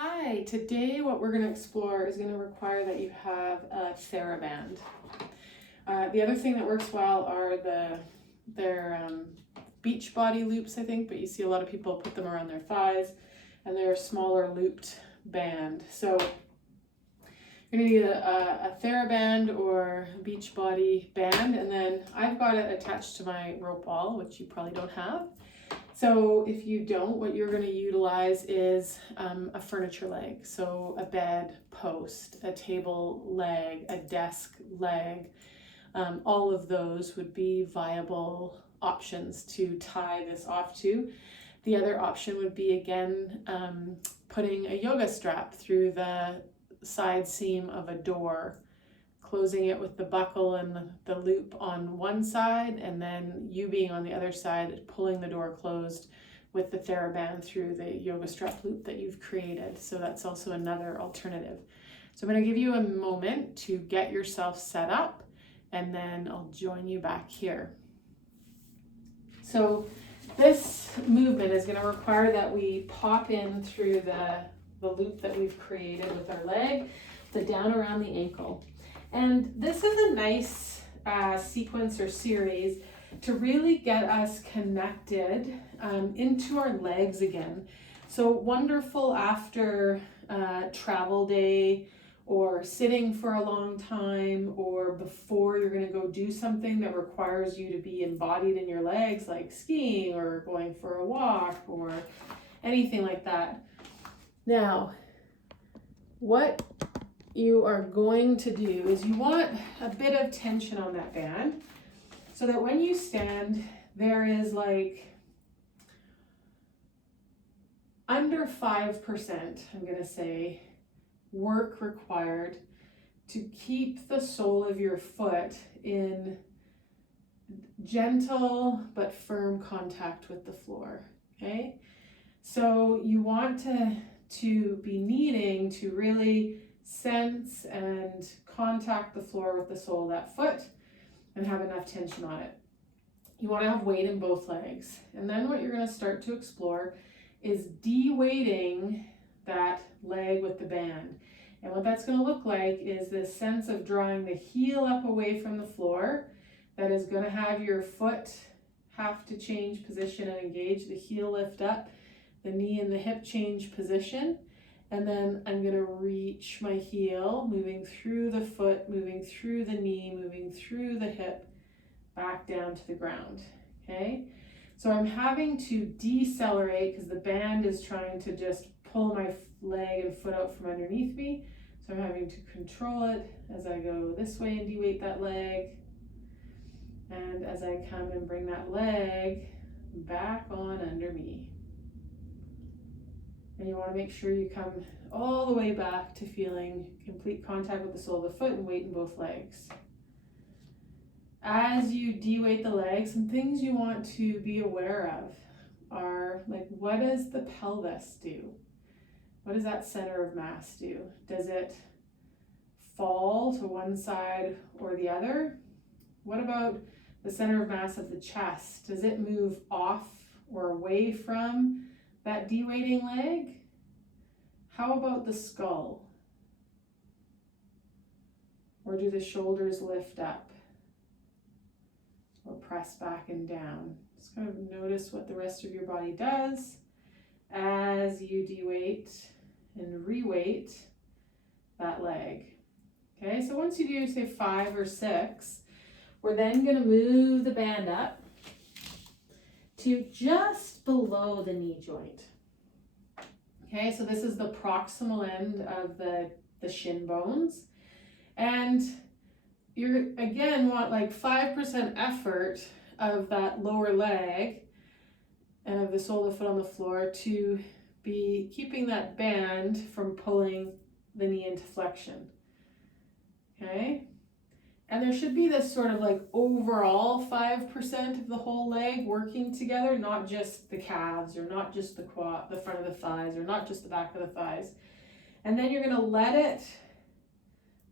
Hi, today what we're going to explore is going to require that you have a Theraband. The other thing that works well are their beach body loops, I think, but you see a lot of people put them around their thighs, and they're a smaller looped band. So you're going to need a Theraband or beach body band, and then I've got it attached to my rope wall, which you probably don't have. So if you don't, what you're going to utilize is a furniture leg. So a bed post, a table leg, a desk leg. All of those would be viable options to tie this off to. The other option would be, again, putting a yoga strap through the side seam of a door, closing it with the buckle and the loop on one side, and then you being on the other side, pulling the door closed with the Theraband through the yoga strap loop that you've created. So that's also another alternative. So I'm going to give you a moment to get yourself set up, and then I'll join you back here. So this movement is going to require that we pop in through the loop that we've created with our leg, down around the ankle. And this is a nice sequence or series to really get us connected into our legs again. So wonderful after travel day, or sitting for a long time, or before you're going to go do something that requires you to be embodied in your legs, like skiing or going for a walk or anything like that. Now, what you are going to do is you want a bit of tension on that band so that when you stand, there is like under 5%, I'm going to say, work required to keep the sole of your foot in gentle but firm contact with the floor. Okay, so you want to be needing to really sense and contact the floor with the sole of that foot and have enough tension on it. You want to have weight in both legs. And then what you're going to start to explore is de-weighting that leg with the band. And what that's going to look like is this sense of drawing the heel up away from the floor. That is going to have your foot have to change position and engage, the heel lift up, the knee and the hip change position. And then I'm going to reach my heel, moving through the foot, moving through the knee, moving through the hip, back down to the ground. Okay, so I'm having to decelerate because the band is trying to just pull my leg and foot out from underneath me. So I'm having to control it as I go this way and de-weight that leg. And as I come and bring that leg back on under me. And you want to make sure you come all the way back to feeling complete contact with the sole of the foot and weight in both legs. As you de-weight the legs, some things you want to be aware of are, like, what does the pelvis do? What does that center of mass do? Does it fall to one side or the other? What about the center of mass of the chest? Does it move off or away from that de-weighting leg? How about the skull? Or do the shoulders lift up or press back and down? Just kind of notice what the rest of your body does as you de-weight and re-weight that leg. Okay, so once you do, say, 5 or 6, we're then going to move the band up to just below the knee joint. Okay, so this is the proximal end of the shin bones. And you again want like 5% effort of that lower leg and of the sole of the foot on the floor to be keeping that band from pulling the knee into flexion. Okay, and there should be this sort of like overall 5% of the whole leg working together, not just the calves or not just the quad, the front of the thighs, or not just the back of the thighs. And then you're going to let it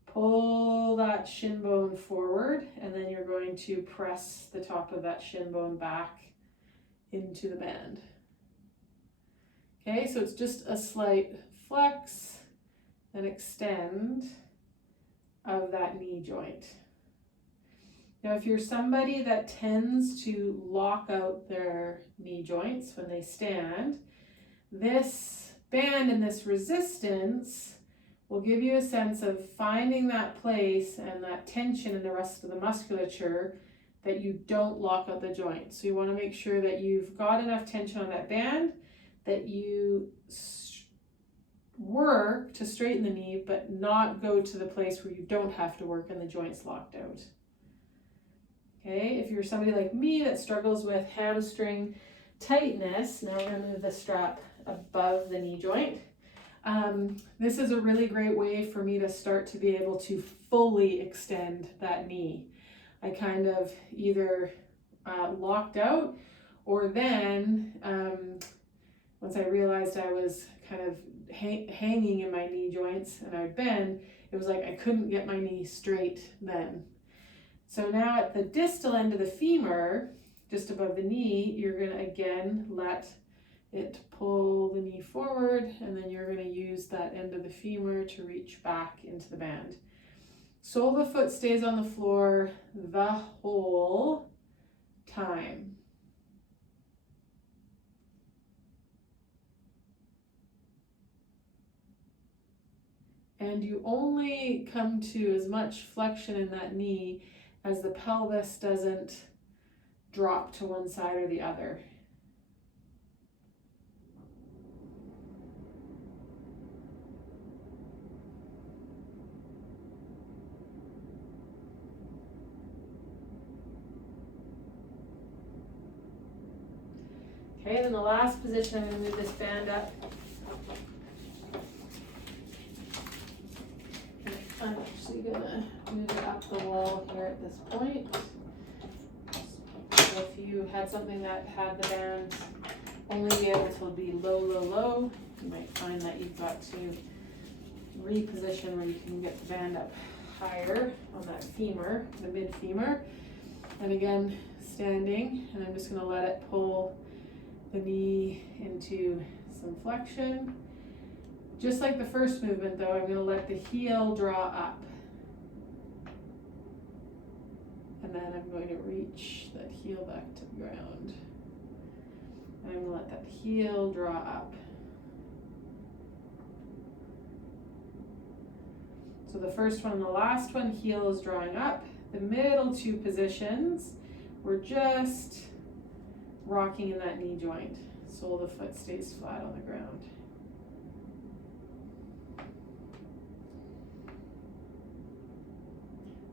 pull that shin bone forward, and then you're going to press the top of that shin bone back into the band. Okay, so it's just a slight flex and extend of that knee joint. Now, if you're somebody that tends to lock out their knee joints when they stand, this band and this resistance will give you a sense of finding that place and that tension in the rest of the musculature that you don't lock out the joint. So you want to make sure that you've got enough tension on that band that you work to straighten the knee, but not go to the place where you don't have to work and the joint's locked out. Okay, if you're somebody like me that struggles with hamstring tightness, now we're going to move the strap above the knee joint. This is a really great way for me to start to be able to fully extend that knee. I kind of either locked out, or then once I realized I was kind of hanging in my knee joints and I'd bend, it was like I couldn't get my knee straight then. So now at the distal end of the femur, just above the knee, you're going to again let it pull the knee forward, and then you're going to use that end of the femur to reach back into the band. Sole of the foot stays on the floor the whole time. And you only come to as much flexion in that knee as the pelvis doesn't drop to one side or the other. Okay, then the last position, I'm going to move this band up. I'm actually going to move it up the wall here at this point. So if you had something that had the band only be able to be low, low, low, you might find that you've got to reposition where you can get the band up higher on that femur, the mid femur. And again, standing, and I'm just going to let it pull the knee into some flexion. Just like the first movement though, I'm going to let the heel draw up. And then I'm going to reach that heel back to the ground. And I'm going to let that heel draw up. So the first one and the last one, heel is drawing up. The middle two positions, we're just rocking in that knee joint. Sole of the foot stays flat on the ground.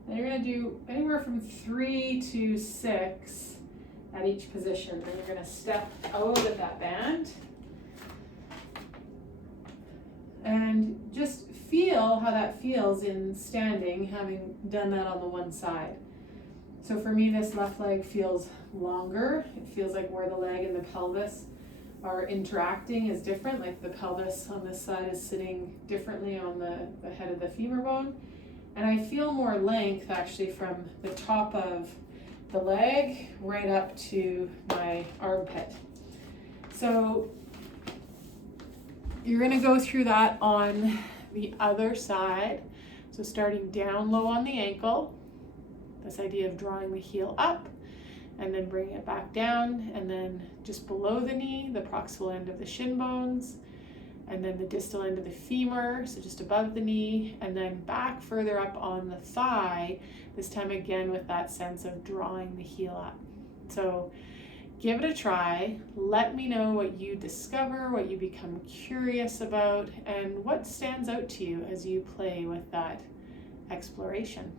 And you're going to do anywhere from 3 to 6 at each position. Then you're going to step out of that band and just feel how that feels in standing, having done that on the one side. So for me, this left leg feels longer. It feels like where the leg and the pelvis are interacting is different. Like the pelvis on this side is sitting differently on the head of the femur bone. And I feel more length actually from the top of the leg right up to my armpit. So you're gonna go through that on the other side. So starting down low on the ankle, this idea of drawing the heel up and then bringing it back down, and then just below the knee, the proximal end of the shin bones, and then the distal end of the femur, so just above the knee, and then back further up on the thigh, this time again with that sense of drawing the heel up. So give it a try. Let me know what you discover, what you become curious about, and what stands out to you as you play with that exploration.